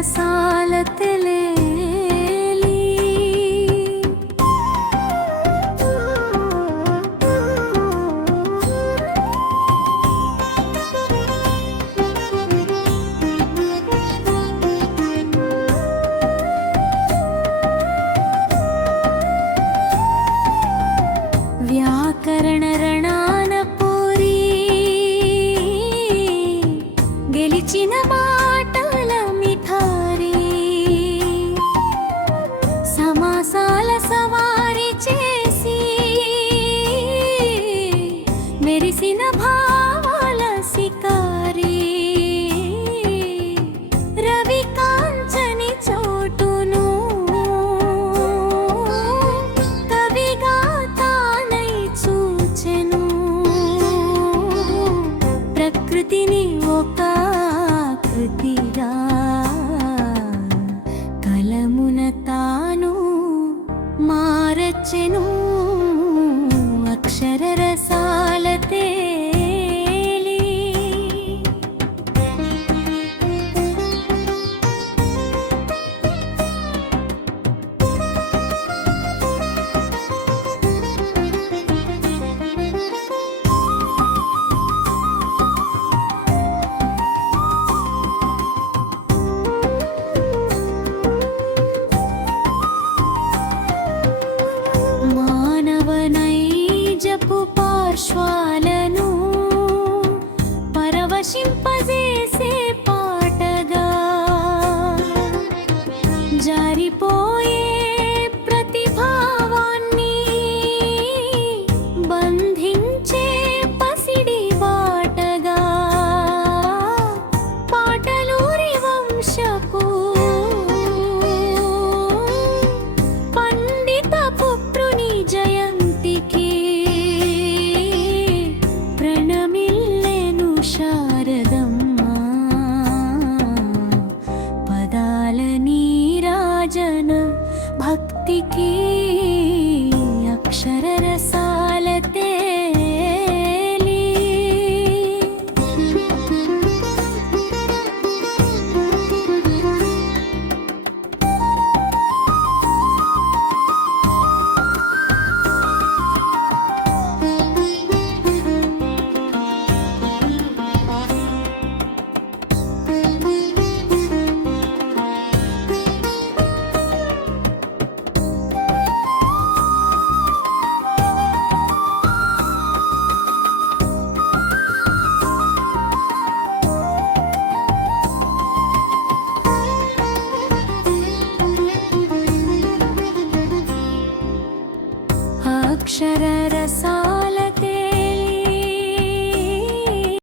అక్షరరసాల తెలియలి వ్యాకరణ రణాన పోరి గెలిచిన మాటల మిఠారి సమాసాల సవారి చేసి మెరిసిన భావాల సికారి రవి కాంచని చోటును కవిగా తానై చూచెను ప్రకృతిని ఒక కృతిగా కలమున తాను మారచెను అక్షరరసాల తేలి మానవనైజపు పార్శ్వాలను పరవశింపజేసే పాటగా జారిపోయే ప్రతిభావాన్ని బంధించే పసిడి బాటగా పాటలూరి వంశపు పండిత పుత్రుని జయంతికి ప్రణమిల్లెను శారదమ్మ పదాల నీరాజన భక్తికి అక్షరరసాల తేలి అక్షరరసాల